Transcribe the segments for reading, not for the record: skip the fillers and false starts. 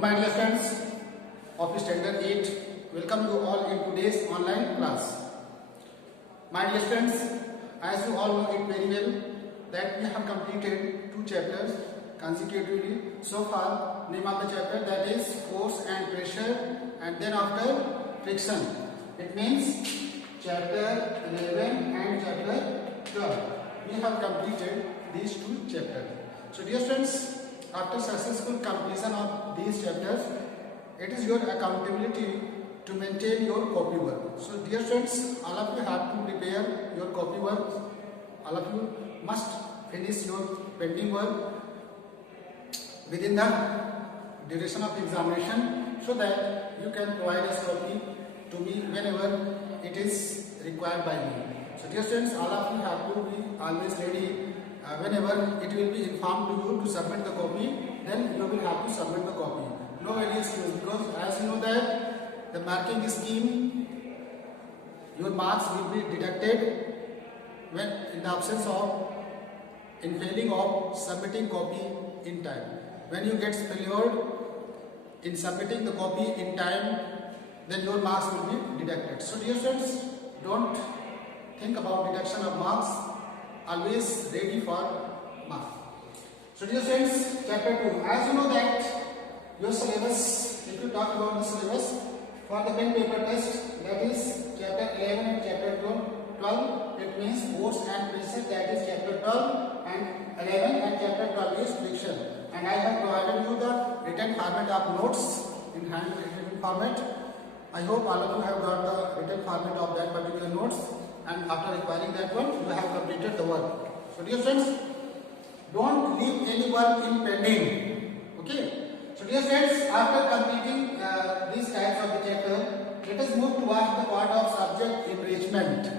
my dear friends of Standard 8, welcome you all in today's online class. My dear friends, as you all know it very well that we have completed 2 chapters consecutively. So far, name of the chapter that is force and pressure, and then after friction. It means chapter 11 and chapter 12. We have completed these 2 chapters. So dear friends, after successful completion of these chapters, it is your accountability to maintain your copy work. So dear friends, all of you have to prepare your copy work. All of you must finish your pending work within the duration of examination so that you can provide a copy to me whenever it is required by me. So dear friends, all of you have to be always ready. Whenever it will be informed to you to submit the copy, then you will have to submit the copy. No any excuse, because as you know that the marking scheme, your marks will be deducted when in the absence of in failing of submitting copy in time. When you get failed in submitting the copy in time, then your marks will be deducted. So dear friends, don't think about deduction of marks. Always ready for marks. So dear friends, chapter 2. As you know that your syllabus, if you talk about the syllabus for the pen paper test, that is chapter 11 and chapter 12, it means force and pressure, that is chapter 12 and 11, and chapter 12 is friction. And I have provided you the written format of notes in handwritten format. I hope all of you have got the written format of that particular notes, and after acquiring that one, you have completed the work. So dear friends, don't leave any work in pending. Okay. So dear friends, after completing these types of the chapter, let us move towards the part of subject enrichment.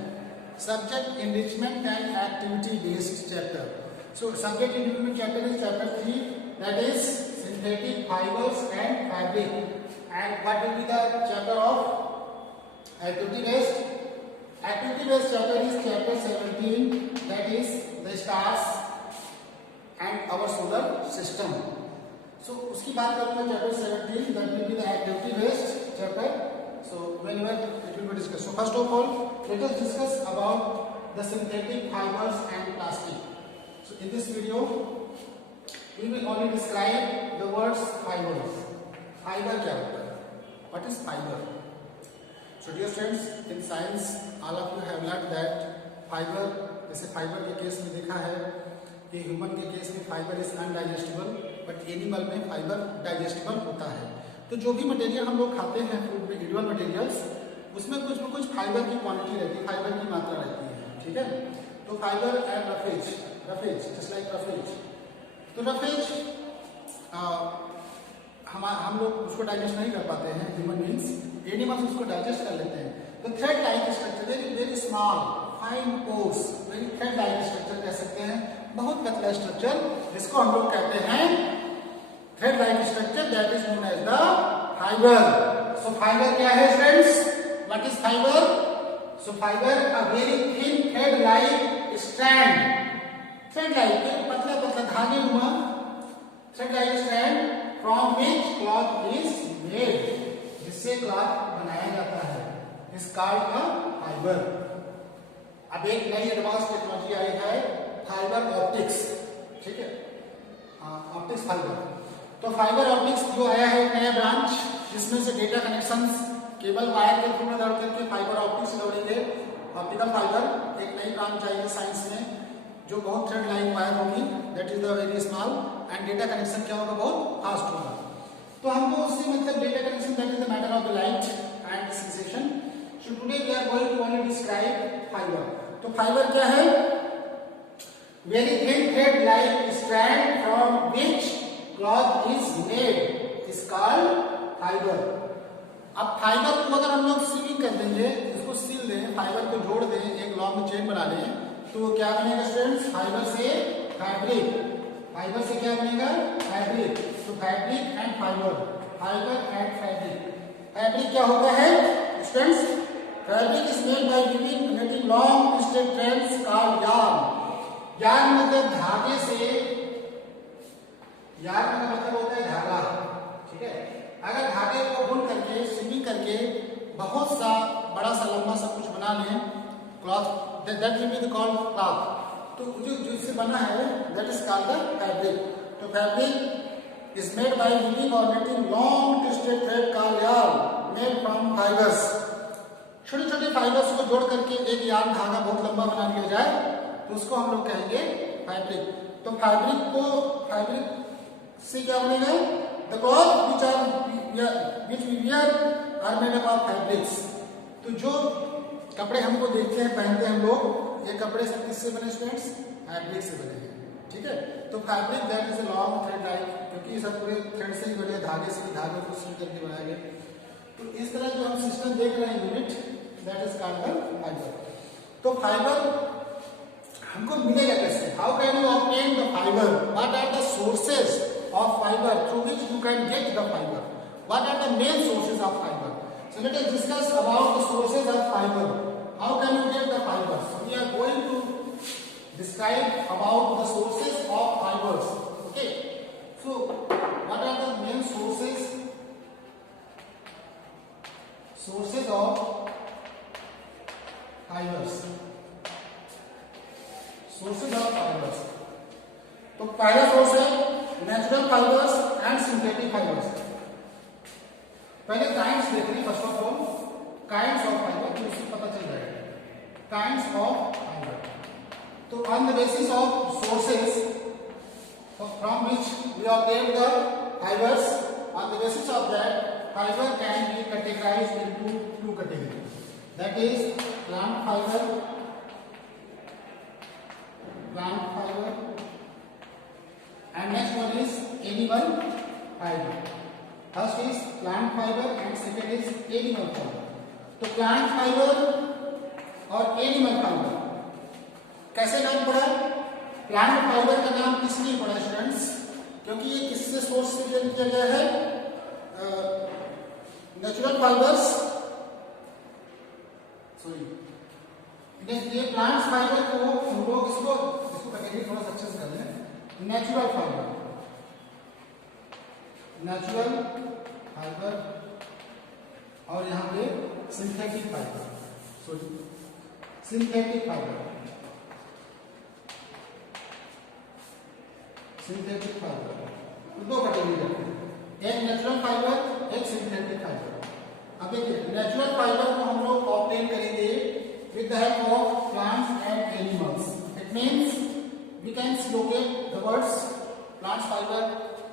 Subject enrichment and activity based chapter. So subject enrichment chapter is chapter 3, that is synthetic fibers and fabric. And what will be the chapter of activity based? Activity based chapter is chapter 17, that is the stars and our solar system. So उसकी बात करूँगा chapter 17, that will be the activity based chapter. So whenever it will be discussed. So first of all, let us discuss about the synthetic fibers and plastic. So in this video, we will only describe the words fibers. Fiber क्या होता है? What is fiber? So dear friends, in science, all of you have learned that fiber, जैसे fibre के case में देखा है कि human के केस में फाइबर इज अनडाइजेस्टिबल, बट एनिमल में फाइबर डाइजेस्टिबल होता है. तो जो भी मटेरियल हम लोग खाते हैं फूड में, एडिबल मटेरियल्स, उसमें कुछ न कुछ फाइबर की क्वांटिटी रहती है, फाइबर की मात्रा रहती है. ठीक है. तो fibre and roughage just like roughage. तो रफेज हम लोग उसको डाइजेस्ट नहीं कर पाते हैं, ह्यूमन बींग्स. एनिमल्स उसको डाइजेस्ट कर लेते हैं. तो thread like structure, very small fine pores, very thread like structure कह सकते हैं, बहुत पतला स्ट्रक्चर, जिसको हम लोग कहते हैं thread like structure, that is known as the fibre. So fibre क्या है friends? What is fibre? So fibre a very thin thread like strand, thread like पतला पतला धागे नुमा thread like strand from which cloth is made, जिससे cloth बनाया जाता है, इज कॉल्ड अ फाइबर. अब एक नई एडवांस टेक्नोलॉजी आई है, फाइबर ऑप्टिक्स. ठीक है, ऑप्टिक्स फाइबर. तो फाइबर ऑप्टिक्स जो आया है एक नया ब्रांच, जिसमें से डेटा कनेक्शंस केबल वायर के थ्रू में दौड़ करके फाइबर ऑप्टिक्स दौड़ेंगे. ऑप्टिकल फाइबर एक नई ब्रांच आई है साइंस में, जो बहुत थ्रेड लाइन वायर होगी, that is the very small, and data connection क्या होगा? बहुत फास्ट होगा. तो हमको उससे मतलब data connection, that is the matter of the light and sensation. So today we are going to only describe fibre. तो फाइबर क्या है? Very thin thread like strand from which cloth is made is called fibre. अब fibre को अगर हम लोग ceiling कर देंगे, इसको सील दें, फाइबर को जोड़ दें, एक लॉन्ग चेन बना लें, तो क्या बनेगा स्टूडेंट्स? फाइबर से फैब्रिक. फाइबर से क्या बनेगा? फैब्रिक. तो fabric and fibre, fibre and fabric. Fabric क्या होता है students? Fabric is made by using long twisted threads called yarn. yarn मतलब धागे से, yarn का मतलब होता है धागा. ठीक ठीक है। अगर धागे को बुन करके स्विमिंग करके बहुत सा बड़ा सा लंबा सा कुछ बना लें cloth, that will be called cloth. तो जो जिससे बना है that is called the fabric. तो fabric is made by weaving or knitting long twisted thread called yarn made from fibres. छोटे छोटे फाइबर्स को जोड़ करके एक यार्न धागा बहुत लंबा बना लिया जाए तो उसको हम लोग कहेंगे फैब्रिक। तो फैब्रिक से क्या बनेगा? The cloth which we wear are made up of fabrics। तो जो कपड़े हमको देखते हैं पहनते हैं हम लोग, ये कपड़े सब किससे बने स्टूडेंट्स? फैब्रिक से बने हैं, ठीक है। तो fabric that is a long thread like, क्योंकि ये सब पूरे थ्रेड से ही बने, धागे से, धागे को सिल करके बनाए गए। तो इस तरह जो हम सिस्टम देख रहे हैं unit that is called fibre. तो फाइबर हमको मिलेगा कैसे? How can you obtain the fibre? What are the sources of fiber through which you can get the fiber? What are the main sources of fiber? So let us discuss about the sources of fiber. How can you get the fiber? So we are going to describe about the sources of fibers. Okay. So what are the main sources? Sources of fibers. Sources of fibers. तो पहला source है natural fibres and synthetic fibres. पहले kinds देख रहे हैं, first of all kinds of fibre, तो उससे पता चल जाएगा काइंड्स ऑफ फाइबर। तो on the basis of sources from which we obtain the fibres, on the basis of that fibre can be categorised into two categories, that is plant fibre and next one is animal fiber. First is plant fiber and second is animal fiber. तो plant fiber और animal fiber कैसे नाम पड़ा? plant fiber का नाम किसलिए पड़ा students? क्योंकि ये किससे सोर्स से लिया गया है? नेचुरल फाइबर्स, सॉरी ये प्लांट फाइबर को हम लोग इसको कैटेगरी थोड़ा सा अच्छे से कर लें। नेचुरल फाइबर और यहां पे synthetic fibre, sorry synthetic fibre दो कैटेगरी रखते हैं, एक नेचुरल फाइबर एक सिंथेटिक फाइबर। अब देखिए नेचुरल फाइबर को हम लोग ऑब्टेन करेंगे with the help of plants and animals. It means we can locate the words plants fiber,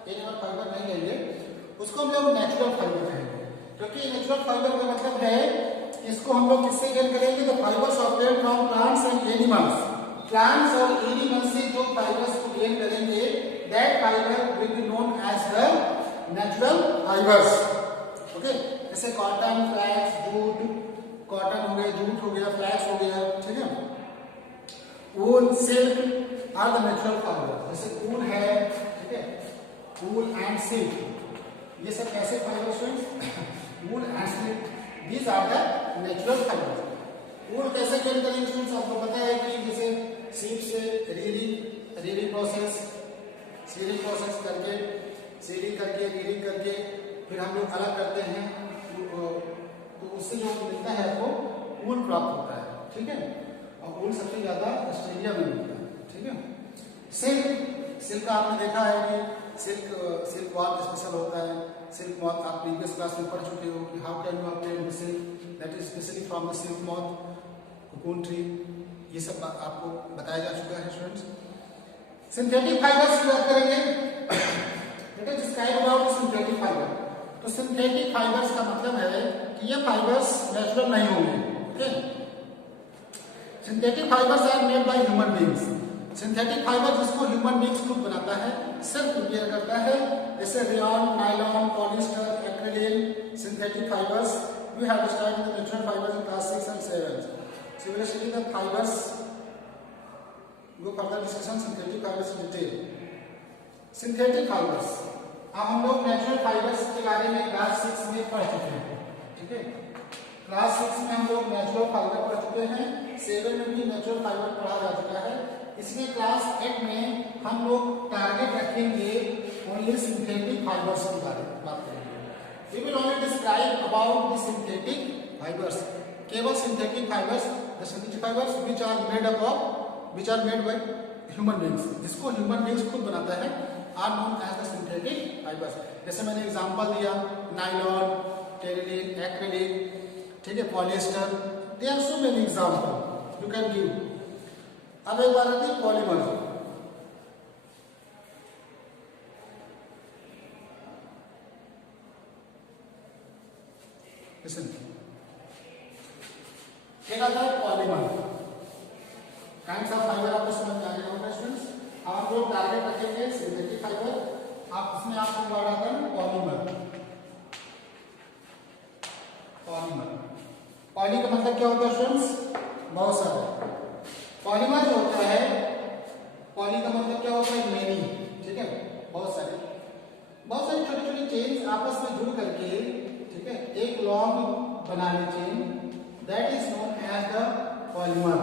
animal fiber नहीं लेंगे, उसको हम लोग नेचुरल फाइबर कहेंगे। क्योंकि नेचुरल फाइबर का मतलब है इसको हम लोग किससे गेन करेंगे? तो fibres obtained from plants and animals. Plants और एनिमल्स से जो फाइबर्स को गेन करेंगे that fibre will be known as the natural fibres. Okay, जैसे कॉटन, फ्लैक्स, जूट, कॉटन हो गया, जूट हो गया, फ्लैक्स हो गया, ठीक है, wool, silk are the natural fibre. जैसे वूल है, ठीक है, वूल एंड सिल्क, ये सब कैसे फाइबर्स हैं? Wool and silk, these are the natural fibres. Wool कैसे गेन करेंगे स्टूडेंट्स? आपको पता है कि जैसे सीप से रीलिंग प्रोसेस करके रीलिंग करके फिर हम लोग अलग करते हैं, तो उससे जो मिलता है आपको वूल प्राप्त होता है, ठीक है। और वूल सबसे ज्यादा ऑस्ट्रेलिया में मिलता है, ठीक है। सिल्क का आपने देखा है कि सिल्क बहुत स्पेशल होता है। सिल्क मॉथ आप प्रीवियस क्लास में पढ़ चुके हो कि how can you obtain the silk, that is specially from the silk moth, cocoon tree, ये सब आपको बताया जा चुका है स्टूडेंट्स। सिंथेटिक फाइबर्स की बात करेंगे, let us describe about synthetic fibre. तो सिंथेटिक फाइबर्स का मतलब है कि ये फाइबर्स नेचुरल नहीं होंगे, okay. Synthetic fibres are made by human beings. Synthetic fibre जिसको ह्यूमन बीइंग्स खुद बनाता है, सेल्फ प्रिपेयर करता है, जैसे rayon, nylon, polyester, acrylic, synthetic fibres. We have studied the natural fibres in class 6 and 7. So we are studying the fibers. Go further discussion synthetic fibers in detail. Synthetic fibres, अब हम लोग natural fibres के बारे में class 6 में पढ़ चुके हैं, ठीक है। क्लास 6 में हम लोग नेचुरल फाइबर पढ़ चुके हैं, 7 में भी नेचुरल फाइबर पढ़ा जा चुका है। इसमें क्लास 8 में हम लोग टारगेट रखेंगे ओनली सिंथेटिक फाइबर्स के बारे में बात करेंगे। We will only describe about the synthetic fibers. केवल synthetic fibers, the synthetic fibers which are made by human beings, जिसको human beings खुद बनाता है, are known as the synthetic fibers. जैसे मैंने एग्जांपल दिया नाइलॉन, टेरिलिन, एक्रिलिक, ठीक है, polyester. There are so many examples you can give. अब एक बार आती है पॉलीमर. Listen. एक आता है पॉलीमर. काइंड्स ऑफ फाइबर आपको समझ में आ गया होगा स्टूडेंट्स. आप जो टारगेट रखेंगे सिंथेटिक फाइबर, आप उसमें आपको वर्ड आता है पॉलीमर. पॉली का मतलब क्या होता है स्टूडेंट्स? बहुत सारे. पॉलीमर जो होता है, पॉली का मतलब क्या होता है? मेनी. ठीक है, बहुत सारे छोटे छोटे चेन्स आपस में जुड़ करके, ठीक है, एक लॉन्ग बनाने chain, that is known as the polymer.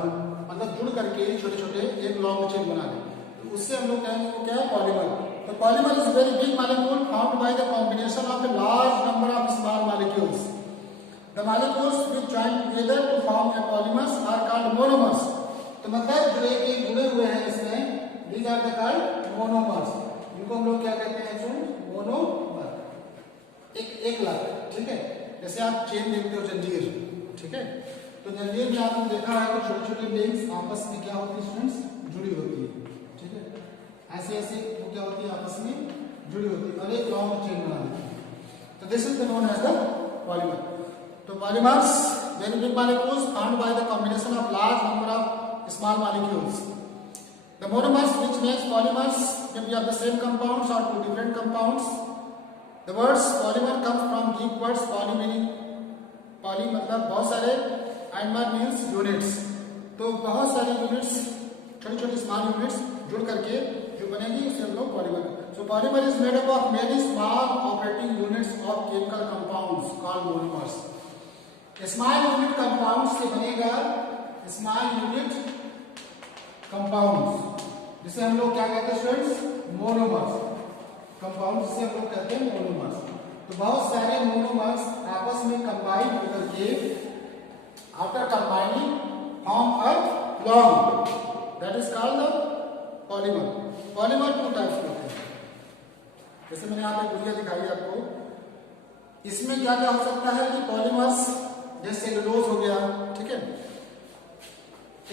मतलब जुड़ करके छोटे छोटे एक लॉन्ग चेन बना ले, तो उससे हम लोग कहेंगे वो क्या है? पॉलीमर. तो polymer is very big molecule formed by the combination of a large number of small molecules. The molecules which join together to form a polymers are called monomers. तो मतलब जो एक जुड़े हुए हैं इसमें, these are the called monomers. इनको हम लोग क्या कहते हैं स्टूडेंट? मोनोमर. एक लग, ठीक है. जैसे आप चेन देखते हो, जंजीर, ठीक है, तो जंजीर में आपने देखा है कि छोटे छोटे लिंक्स आपस में क्या होती है स्टूडेंट्स? जुड़ी होती है. ठीक है, ऐसे ऐसे वो क्या होती है? आपस में जुड़ी होती है और एक लॉन्ग चेन बना देती है. तो this is known as the polymer. तो polymers, very big molecules formed by the combination of large number of small molecules. The monomers which makes polymers may be of the same compounds or two different compounds. The words polymer comes from Greek words poly meaning poly मतलब बहुत सारे, and mer means units. तो बहुत सारे units, छोटी छोटी small units जुड़ करके जो बनेगी उसे हम लोग polymer. So polymer is made up of many small operating units of chemical compounds called monomers. Small unit compound से बनेगा स्मॉल यूनिट कंपाउंड, जिसे हम लोग क्या कहते हैं स्टूडेंट्स? मोनोमर्स. कंपाउंड जिसे हम लोग कहते हैं मोनोमर्स. तो बहुत सारे मोनोमर्स आपस में कंबाइन होकर के after combining form a long, that is called the polymer. Polymer two types के होते हैं. जैसे मैंने यहाँ पे गुड़िया दिखाई आपको, इसमें क्या क्या हो सकता है कि पॉलीमर्स जैसे सेलुलोज हो गया, ठीक है,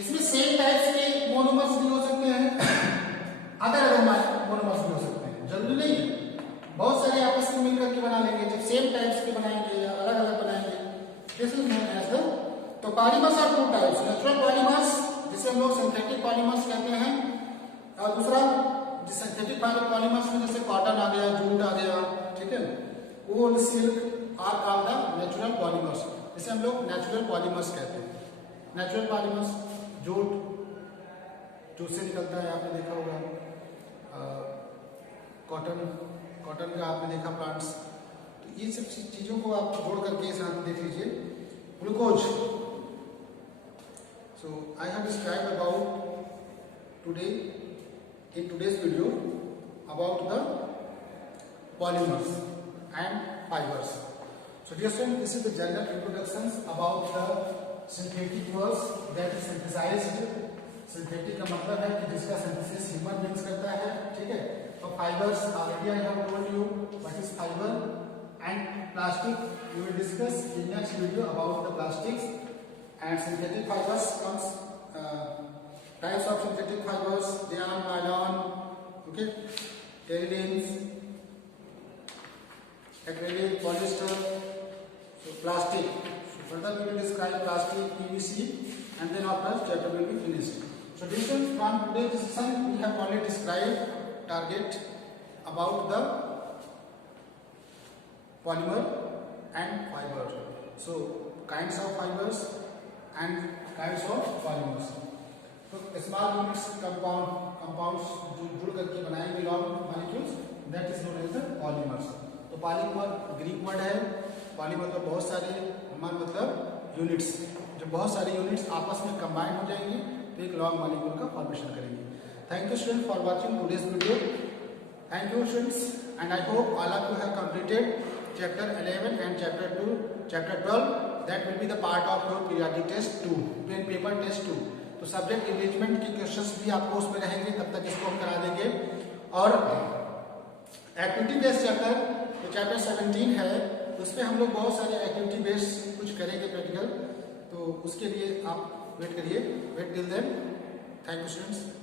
इसमें सेम टाइप्स के मोनोमर्स भी हो सकते हैं, अदर मोनोमर्स भी हो सकते हैं. जरूरी नहीं है, बहुत सारे आपस में मिलकर के बना लेंगे. जब सेम टाइप्स के बनाएंगे या अलग अलग बनाएंगे, this is known as the. तो polymers are two types, natural polymers जिसे हम लोग सिंथेटिक पॉलीमर्स कहते हैं, और दूसरा सिंथेटिक पॉलीमर्स में जैसे कॉटन आ गया, जूट आ गया, ठीक है, wool, silk are called the natural polymers, जिसे हम लोग नेचुरल पॉलीमर्स कहते हैं. नेचुरल पॉलीमर्स, जूट से निकलता है, आपने देखा होगा. कॉटन का आपने देखा प्लांट्स. तो ये सब चीजों को आप जोड़ करके इस हाथ देख लीजिए. Glucose. So I have describe about today in today's video about the polymers and fibers. So dear students, this is the general introductions about the synthetic words that is synthesized. synthetic का मतलब है कि जिसका synthesis human beings करता है, ठीक है. तो fibers already I have told you what is fiber, and plastic we will discuss in next video about the plastics. And synthetic fibers comes types of synthetic fibers, they are nylon, okay, terylene, acrylic, polyester, so plastic. So further we will describe plastic, PVC, and then after chapter will be finished. So this is from today's discussion we have already described target about the polymer and fiber. So kinds of fibers and kinds of polymers. तो small units compounds जो जुड़ करके बनाएंगे long molecules, that is known as the polymers. तो polymer Greek word है. Poly मतलब बहुत सारे, मर मतलब यूनिट्स, जो बहुत सारी यूनिट्स आपस में कंबाइन हो जाएंगी तो एक लॉन्ग मॉलिक्यूल का फॉर्मेशन करेंगे. Thank you student for watching today's video. Thank you students, and I hope all of you have completed chapter 11 and chapter 12, that will be the part of your periodic test 2, pen paper test 2. तो subject engagement के questions भी आपको उसमें रहेंगे, तब तक इसको हम करा देंगे। और एक्टिविटी बेस्ड चैप्टर, तो चैप्टर 17 है, उसमें हम लोग बहुत सारे एक्टिविटी बेस्ड कुछ करेंगे प्रैक्टिकल, तो उसके लिए आप वेट करिए, wait till then. Thank you students.